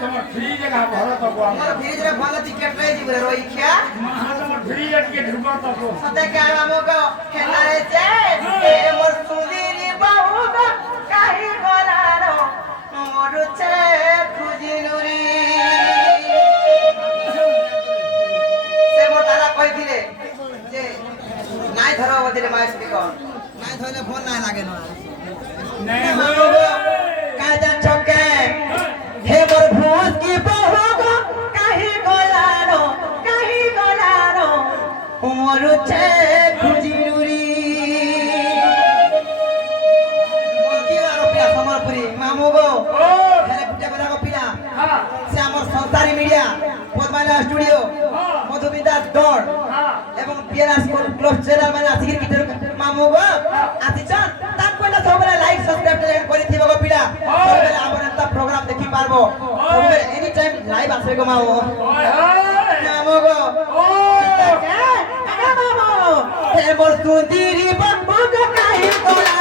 ତମ ଫ୍ରିଜ କା ଭଲ ତବ ମୋର ଫ୍ରିଜ ରେ ଭଲ ଚିକେଟ ରେ ଯିବ ରହି ଖିଆ ତମ ଫ୍ରିଜ ଟିକେ ଢୁକ ତବ ସତେ କା ଆମକ ହେଲାରେ ଯେ ଏ ମୋର ସୁନ୍ଦରୀ ବହୁ କାହିଁ ଗଲାର ମୋର ଚେ খুজিনুরি ସେ ମୋ ତାରା କହିଥିଲେ ଯେ ନାଇଁ ଧର ବଦିରେ ମାଇସ୍ ବି କଣ ନାଇଁ ଧରଲେ ଫୋନ ନାଇଁ ଲାଗେ ନା ନାଇଁ কাজা চকে হে মোর ভুজ কি বহু গো কাহি গলানো মোর চে খুজিনুরি কি আর পিলা সমরপুরি মামু গো হেলে পিটা কথা গো পিলা সে আমার সংসারী মিডিয়া পদ্মালা স্টুডিও মধুবিন্দা দড় এবং পিএলআর ক্লোজ চ্যানেল মানে আসিকি কিটের মামু গো আসিছন তাক কইলা সবরে লাইক সাবস্ক্রাইব করি থিব গো পিলা সবরে আমার একটা প্রোগ্রাম দেখি পারবো সবরে এনি টাইম লাইভ আসবে গো মামু মামু গো মামু হে মোর সুন্দরী বাবু গো কাহি গোলা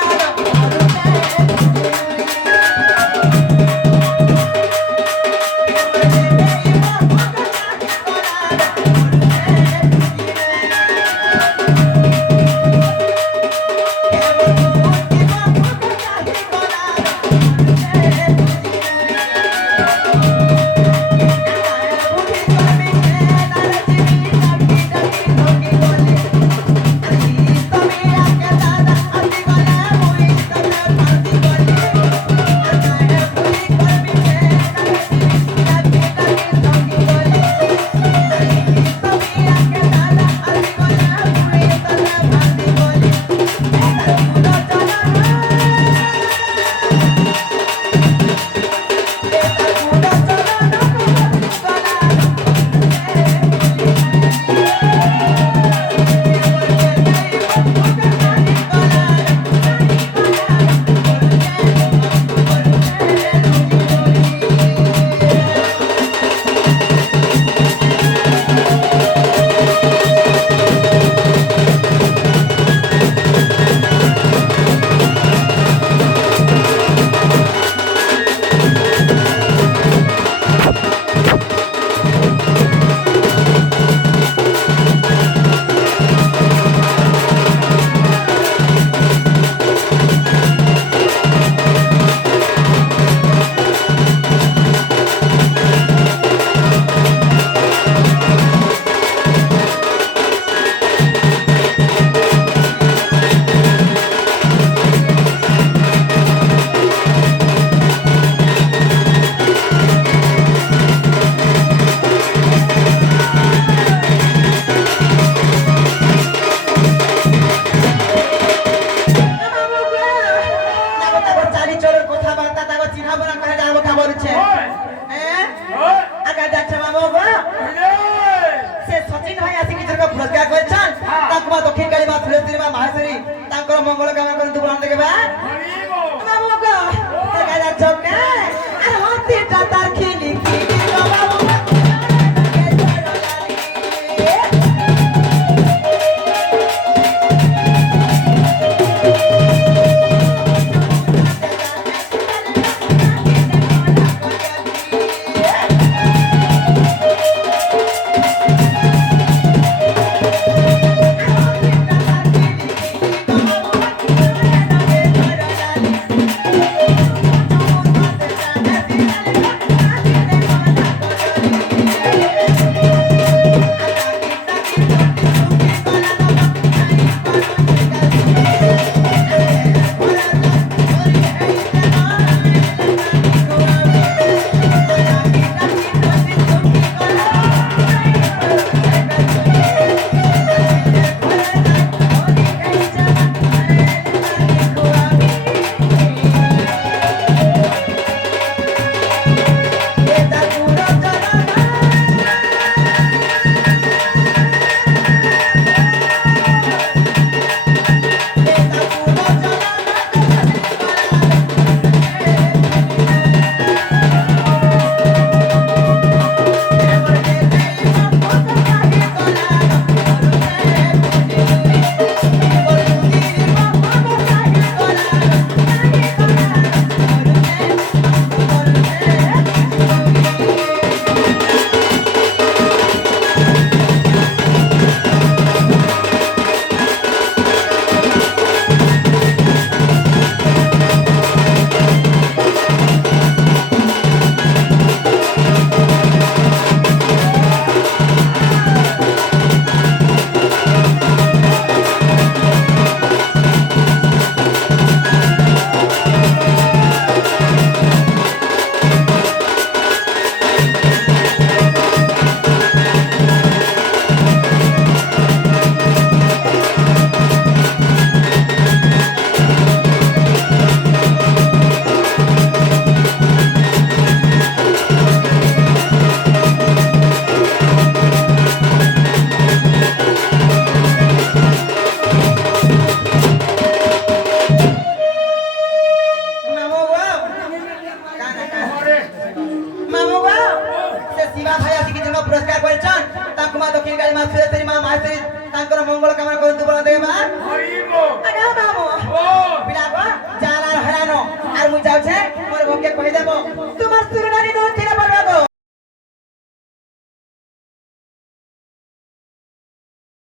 দক্ষিণ কালী মা তুলসী মা মাহেশ্বরী তাঙ্কর মঙ্গল কামনা করন্তু বলন দেখে বা বাবু গো দেখা যাচ্ছে কে আর হাতিটা তার খিলি খিলি গো বাবু ମା ସୁରେଶ୍ଵରୀ ମା ମାହେଶ୍ଵରୀ ତାଙ୍କର ମଙ୍ଗଳ କାମନା କରନ୍ତୁ ବୋଲା ଦେବା ହରିବୋ ଆଗା ମାମୁ ଓ ପିଲା ବା ଜାନାର ହରାନ আর মুই যাচ্ছে মোর ভকে কই দেব তোমার সুরনারি নো চিনা পারবা গো